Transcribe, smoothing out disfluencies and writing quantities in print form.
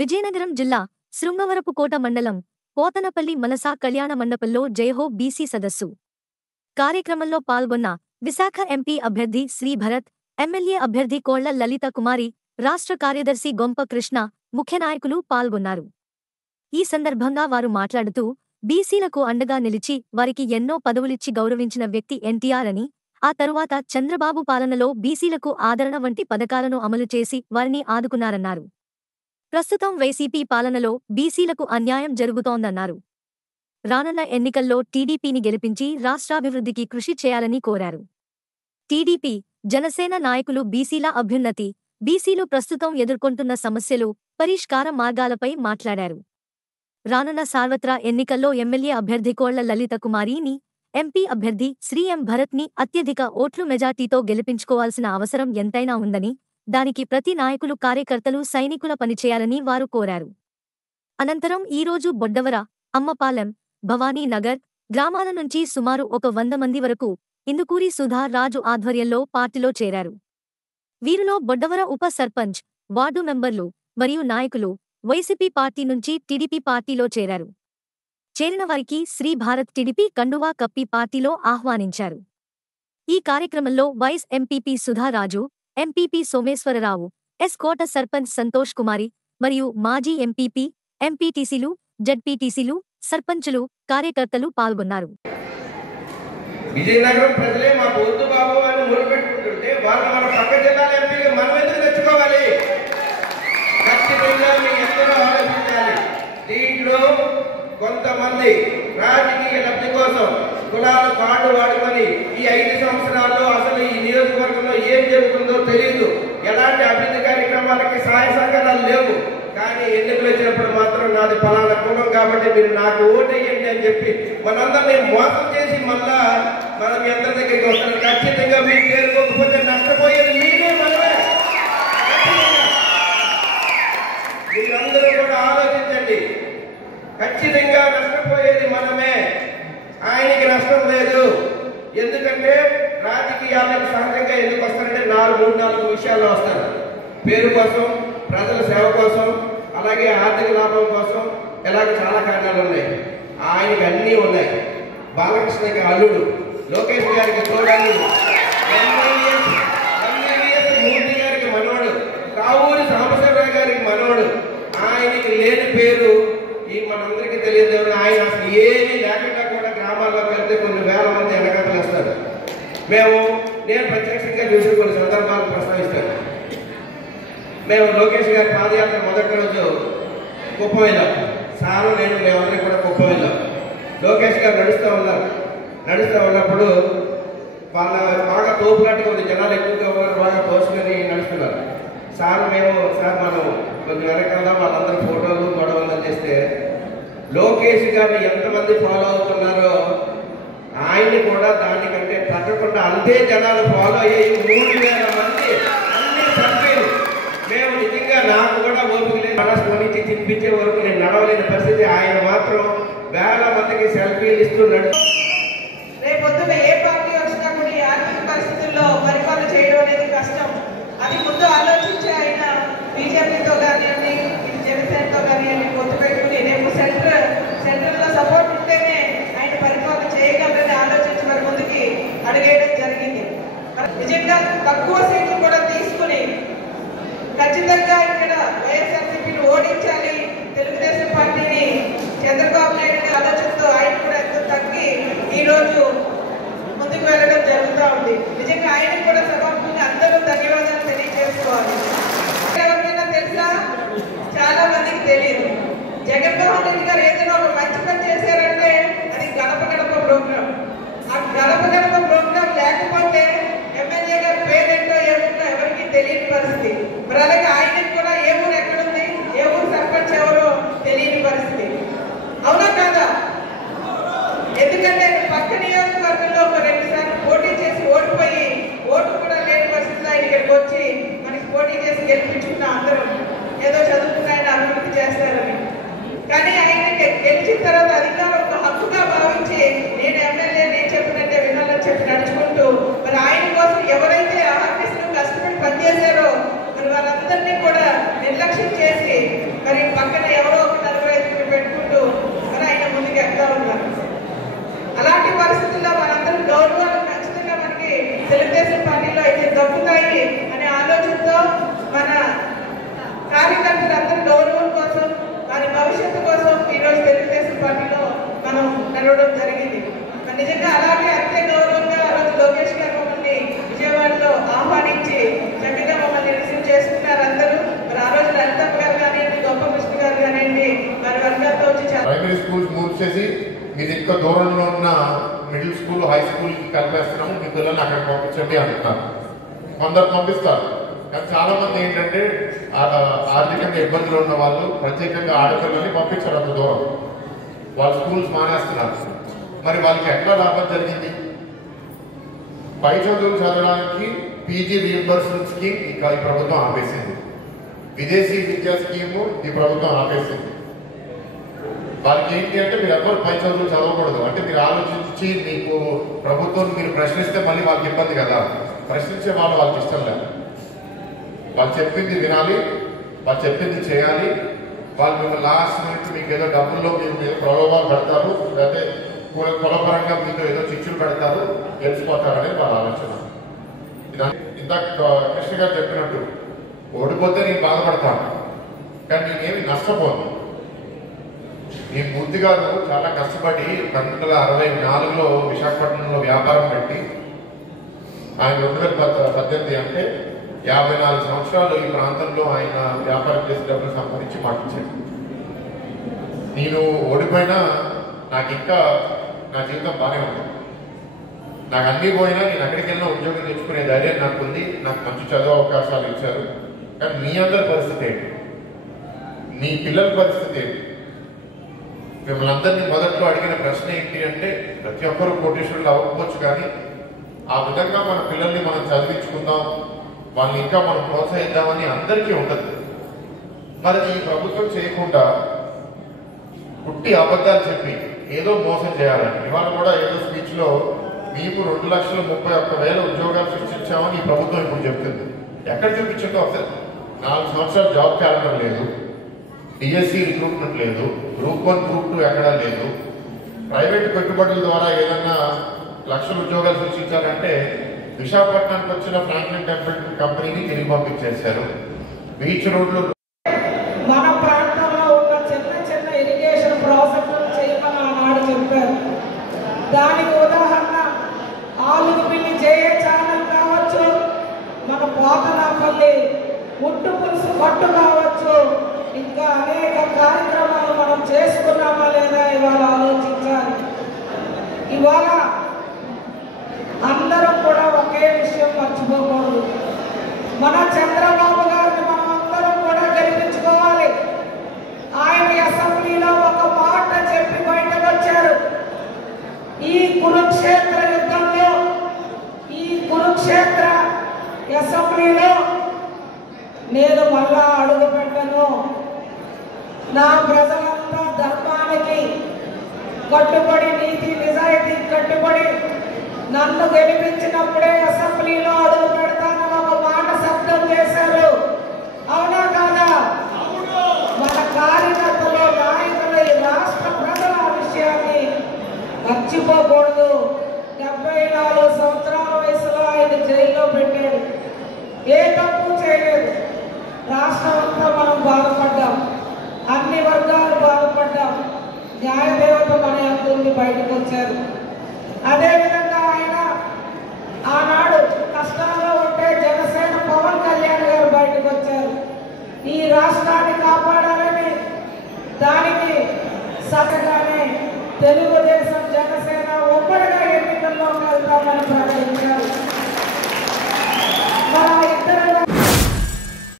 విజయనగరం జిల్లా శృంగవరపుకోట మండలం పోతనపల్లి మనసా కళ్యాణ మండపంలో జయహో బీసీ సదస్సు కార్యక్రమంలో పాల్గొన్న విశాఖ ఎంపీ అభ్యర్థి శ్రీ భరత్, ఎమ్మెల్యే అభ్యర్థి కోళ్ల లలిత కుమారి, రాష్ట్ర కార్యదర్శి గొంప కృష్ణ, ముఖ్య నాయకులు పాల్గొన్నారు. ఈ సందర్భంగా వారు మాట్లాడుతూ, బీసీలకు అండగా నిలిచి వారికి ఎన్నో పదవులిచ్చి గౌరవించిన వ్యక్తి ఎన్టీఆర్ అని, ఆ తరువాత చంద్రబాబు పాలనలో బీసీలకు ఆదరణ వంటి పథకాలను అమలు చేసి వారిని ఆదుకున్నారన్నారు. ప్రస్తుతం వైసీపీ పాలనలో బీసీలకు అన్యాయం జరుగుతోందన్నారు. రానున్న ఎన్నికల్లో టీడీపీని గెలిపించి రాష్ట్రాభివృద్ధికి కృషి చేయాలని కోరారు. టీడీపీ, జనసేన నాయకులు బీసీల అభ్యున్నతి, బీసీలు ప్రస్తుతం ఎదుర్కొంటున్న సమస్యలు, పరిష్కార మార్గాలపై మాట్లాడారు. రానున్న సార్వత్రా ఎన్నికల్లో ఎమ్మెల్యే అభ్యర్థి కోళ్ల లలిత కుమారిని, ఎంపీ అభ్యర్థి శ్రీ ఎం భరత్ని అత్యధిక ఓట్లు మెజార్టీతో గెలిపించుకోవాల్సిన అవసరం ఎంతైనా ఉందని, దానికి ప్రతి నాయకులు, కార్యకర్తలు, సైనికుల పనిచేయాలని వారు కోరారు. అనంతరం ఈరోజు బొడ్డవర, అమ్మపాలెం, భవానీ నగర్ గ్రామాల నుంచి సుమారు 100 మంది వరకు ఇందుకూరి సుధా రాజు ఆధ్వర్యంలో పార్టీలో చేరారు. వీరిలో బొడ్డవర ఉప సర్పంచ్, వార్డు మెంబర్లు మరియు నాయకులు వైసీపీ పార్టీ నుంచి టీడీపీ పార్టీలో చేరారు. చేరిన వారికి శ్రీ భారత్ టీడీపీ కండువా కప్పి పార్టీలో ఆహ్వానించారు. ఈ కార్యక్రమంలో vice MPP Sudharaju, MPP Someswararao, S Kota sarpanch Santosh Kumari మరియు మాజీ ఎంపీపీ, ఎంపీటీసీలు, జడ్పీటీసీలు, సర్పంచులు, కార్యకర్తలు పాల్గొన్నారు. విజయనగరం ప్రజలే మాకు వద్దు బాబు అని మొదలుపెట్టుకుంటుంటే వాళ్ళు మన పక్క జిల్లాల ఎంపీలు మనం ఎందుకు తెచ్చుకోవాలి? ఖచ్చితంగా మీరు ఎంతో ఆలోచించాలి. దీంట్లో కొంతమంది రాజకీయ లబ్ధి కోసం కులాల కార్డు వాడుకొని ఈ 5 సంవత్సరాల్లో అసలు ఈ నియోజకవర్గంలో ఏం జరుగుతుందో తెలియదు. ఎలాంటి అభివృద్ధి కార్యక్రమాలకి సహాయ సహకారాలు లేవు. కానీ ఎన్నికలు వచ్చినప్పుడు మాత్రం నాది ఫలానా కులం కాబట్టి మీరు నాకు ఓటేయండి అని చెప్పి మనందరినీ మోసం చేసి మళ్ళా మనం మీ అందరి దగ్గరికి వస్తారు. ఖచ్చితంగా మీరు చేరుకోకపోతే నష్టపోయేది మీరే, మనమే. మీరందరూ కూడా ఆలోచించండి. ఖచ్చితంగా నష్టపోయేది మనమే, ఆయనకి నష్టం లేదు. ఎందుకంటే రాజకీయాలకు సహజంగా ఎందుకు వస్తారంటే 3-4 విషయాల్లో వస్తారు. పేరు కోసం, ప్రజల సేవ కోసం, అలాగే ఆర్థిక లాభం కోసం, ఇలాగ చాలా కారణాలు ఉన్నాయి. ఆయనకి అన్నీ ఉన్నాయి. బాలకృష్ణకి అల్లుడు, లోకేష్ గారికి తోడల్లుడు, మూర్తి గారికి మనవడు, కావూరి సాంబశివరావు గారికి మనవడు. ఆయనకి లేని పేరు ఈ మనందరికీ తెలియదు. ఆయన అసలు ఏమీ లేకుండా కూడా గ్రామాల్లోకి వెళ్తే కొన్ని వేల మంది వెనకలు వస్తారు. నేను ప్రత్యక్షంగా చూసి కొన్ని సందర్భాలు ప్రస్తావిస్తాను. మేము లోకేష్ గారి పాదయాత్ర మొదటి రోజు కుప్పం వెళ్ళాం. సారు నేను మేమందరం కూడా కుప్పం వెళ్ళాం. లోకేష్ గారు నడుస్తూ ఉన్నప్పుడు వాళ్ళ బాగా తోపులాంటిగా ఉంది, జనాలు ఎక్కువగా ఉన్నారు, బాగా తోసుకొని నడుస్తున్నారు. సార్ మనం కొంచెం వెనకాల వాళ్ళందరూ ఫోటోలు గొడవలు చేస్తే లోకేష్ గారిని ఎంతమంది ఫాలో అవుతున్నారో ఆయన్ని కూడా దానికంటే తగ్గకుండా అంతే జనాలు ఫాలో అయ్యి 3,000 మంది అన్ని సభ్యులు. మేము నిజంగా నాకు కూడా ఓపిక లేదు. మనసు నుంచి తినిపించే వరకు నేను నడవలేని పరిస్థితి. ఆయన మాత్రం వేల మందికి సెల్ఫీలు ఇస్తూ రేపొద్దున ఏ పార్టీ వచ్చినా కూడా ఈ ఆర్థిక పరిస్థితుల్లో పరిపాలన చేయడం అనేది కష్టం. అది ముందు ఆలోచించి ఆయన బీజేపీతో కానివ్వండి, జనసేనతో కానివ్వండి పొత్తు పెట్టుకుని రేపు సెంట్రల్లో సపోర్ట్ ఉంటేనే ఆయన పరిపాలన చేయగలరని ఆలోచించి మరి ముందుకి అడిగేయడం జరిగింది. నిజంగా తక్కువ సీట్లు కూడా తీసుకుని ఖచ్చితంగా ఇక్కడ వైఎస్ఆర్సీపీని ఓడించాలి, తెలుగుదేశం పార్టీని చంద్రబాబు నాయుడు ఆలోచనతో ఆయన కూడా ఎంతో తగ్గి ఈరోజు ముందుకు వెళ్ళడం జరుగుతూ ఉంది. నిజంగా ఆయనకు కూడా సభాముఖంగా అందరూ ధన్యవాదాలు తెలియజేసుకోవాలి. ఎవరికైనా తెలుసా? చాలా మందికి తెలియదు. జగన్మోహన్ రెడ్డి గారు ఏదైనా ఒక మంచి పని చేశారంటే అది గడప గడప ప్రోగ్రాం. ఆ గడప గడప ప్రోగ్రాం లేకపోతే ఎమ్మెల్యే గారి పేరేంటో ఏముంటో ఎవరికి తెలియని పరిస్థితి. మరి అలాగే ఆయనకు కూడా ఏ ఊరు ఎక్కడుంది, ఏ ఊరు సర్పంచ్ ఎవరో తెలియని పరిస్థితి. అవునా కాదా? ఎందుకంటే పక్క నియోజకవర్గంలో ఒక 2 సార్లు పోటీ చేసి ఓడిపోయి ఓటు కూడా లేని పరిస్థితిలో ఆయన ఇక్కడికి వచ్చి మనకి పోటీ చేసి గెలిపించుకున్న అందరం ఏదో చదువుకున్న ఆయన అభివృద్ధి చేస్తారని. కానీ ఆయన గెలిచిన తర్వాత అధికారం ఒక హక్కుగా భావించి నేను ఎమ్మెల్యే, నేను చెప్పినట్టే వినాలని చెప్పి నడుచుకుంటూ మరి ఆయన కోసం ఎవరైతే ఆర్టీసీలో కష్టపడి పనిచేశారో మరి వాళ్ళందరినీ కూడా నిర్లక్ష్యం చేసి మరి చేసి మీరు ఇంకా దూరంలో ఉన్న మిడిల్ స్కూల్ హై స్కూల్కి కలిపేస్తున్నాము, మీ పిల్లల్ని అక్కడ పంపించండి అంటున్నారు. కొందరు పంపిస్తారు, కానీ చాలా మంది ఏంటంటే ఆర్థికంగా ఇబ్బందులు ఉన్న వాళ్ళు ప్రత్యేకంగా ఆడపిల్లల్ని పంపించారు అంత దూరం, వాళ్ళ స్కూల్స్ మానేస్తున్నారు. మరి వాళ్ళకి ఎట్లా లాభం జరిగింది? పై చదువులు చదవడానికి పీజీ రీఎంబర్స్మెంట్ స్కీమ్ ఇంకా ఈ ప్రభుత్వం ఆపేసింది, విదేశీ విద్యా స్కీము ఈ ప్రభుత్వం ఆపేసింది. వాళ్ళకి ఏంటి అంటే మీరు ఎవరు పై చదువులు చదవకూడదు అంటే మీరు ఆలోచించి మీకు ప్రభుత్వం మీరు ప్రశ్నిస్తే మళ్ళీ వాళ్ళకి ఇబ్బంది కదా, ప్రశ్నించే వాళ్ళు వాళ్ళకి ఇష్టం లేదు. వాళ్ళు చెప్పింది వినాలి, వాళ్ళు చెప్పింది చేయాలి. వాళ్ళు మిమ్మల్ని లాస్ట్ మినిట్ మీకు ఏదో డబ్బుల్లో మీరు ప్రలోభాలు పెడతారు, లేకపోతే కులపరంగా మీతో ఏదో చిచ్చులు పెడతారు, గెలిచిపోతారనేది వాళ్ళ ఆలోచన. ఇందాక కృష్ణ గారు చెప్పినట్టు ఓడిపోతే నేను బాధపడతాను, కానీ నేనేమి నష్టపోను. ఈ మూర్తి గారు చాలా కష్టపడి 1964లో విశాఖపట్నంలో వ్యాపారం పెట్టి ఆయన 2018 అంటే 54 సంవత్సరాలు ఈ ప్రాంతంలో ఆయన వ్యాపారం చేసి డబ్బులు సంపాదించి మాటించాడు. నేను ఓడిపోయినా నాకు ఇంకా నా జీవితం బాగానే ఉంది, నాకు అన్ని పోయినా నేను ఎక్కడికి వెళ్ళినా ఉద్యోగం తెచ్చుకునే ధైర్యం నాకు ఉంది, నాకు మంచి చదువు అవకాశాలు ఇచ్చారు. కానీ మీ అందరి పరిస్థితి ఏంటి? మీ పిల్లల పరిస్థితి ఏంటి? మిమ్మల్ని అందరినీ మొదట్లో అడిగిన ప్రశ్న ఏంటి అంటే ప్రతి ఒక్కరూ కోటీశ్వరులు అవ్వకపోవచ్చు, కానీ ఆ విధంగా మన పిల్లల్ని మనం చదివించుకుందాం, వాళ్ళని ఇంకా మనం ప్రోత్సహిద్దామని అందరికీ ఉండదు. మరి ఈ ప్రభుత్వం చేయకుండా పుట్టి అబద్ధాలు చెప్పి ఏదో మోసం చేయాలని ఇవాళ కూడా ఏదో స్పీచ్ లో మేము 2,31,000 ఉద్యోగాలు సృష్టించామని ఈ ప్రభుత్వం ఇప్పుడు చెప్తుంది. ఎక్కడ చూపించిందో ఒకసారి 4 సంవత్సరాలు జాబ్ క్యాలెండర్ లేదు, డిఎస్సి రిక్రూట్మెంట్ లేదు, గ్రూప్ 1 గ్రూప్ 2 ఎక్కడా లేదు. ప్రైవేట్ పెట్టుబడుల ద్వారా ఏదన్నా లక్షల ఉద్యోగాలు సృష్టించాలంటే విశాఖపట్నానికి వచ్చిన ఫ్రాంక్లిన్ టెంపుల్ కంపెనీని తిరిగి పంపించేశారు. బీచ్ రోడ్లు మన ప్రాంతంలో ఉన్న చిన్న చిన్న ఇరిగేషన్ ప్రాజెక్టులు చేయమని ఆనాడు చెప్పారు. దానికి ఉదాహరణ ఆలుగుపిల్లి జయ ఛానల్ కావచ్చు, మన పోతనాపల్లి ఉట్టు పులుసు పట్టు కావచ్చు, ఇంకా అనేక కార్యక్రమాలు మనం చేసుకున్నామా లేదా ఇవాళ ఆలోచించాలి. ఇవాళ అందరం కూడా ఒకే విషయం మర్చిపోకూడదు. మన చంద్రబాబు గారిని మనం అందరం కూడా గెలిపించుకోవాలి. ఆయన అసెంబ్లీలో ఒక మాట చెప్పి బయటకు వచ్చారు. ఈ కురుక్షేత్ర యుద్ధంలో, ఈ కురుక్షేత్ర అసెంబ్లీలో నేను మళ్ళా అడుగు పెట్టను, నా ప్రజలంతా ధర్మానికి కట్టుబడి నీతి నిజాయితీ కట్టుబడి నన్ను గెలిపించినప్పుడే అసెంబ్లీలో అడుగు పెడతానని ఒక మాట శబ్దం చేశారు. అవునా కాదా? మన కార్యకర్తలు నాయకులు ఈ రాష్ట్ర ప్రజల విషయాన్ని మర్చిపోకూడదు. 74 సంవత్సరాల వయసులో ఆయన జైల్లో పెట్టాడు, ఏ తప్పు చేయలేదు. రాష్ట్రం అంతా మనం బాధపడ్డాం, అన్ని వర్గాలు బాధపడ్డాం. న్యాయదేవత మన యొక్క బయటకు వచ్చారు. అదేవిధంగా ఆయన ఆనాడు కష్టాల్లో ఉంటే జనసేన పవన్ కళ్యాణ్ గారు బయటకు వచ్చారు. ఈ రాష్ట్రాన్ని కాపాడాలని దానికి సతగానే తెలుగుదేశం జనసేన ఉమ్మడిగా ఎన్నికల్లో వెళ్తామని ప్రకటించారు.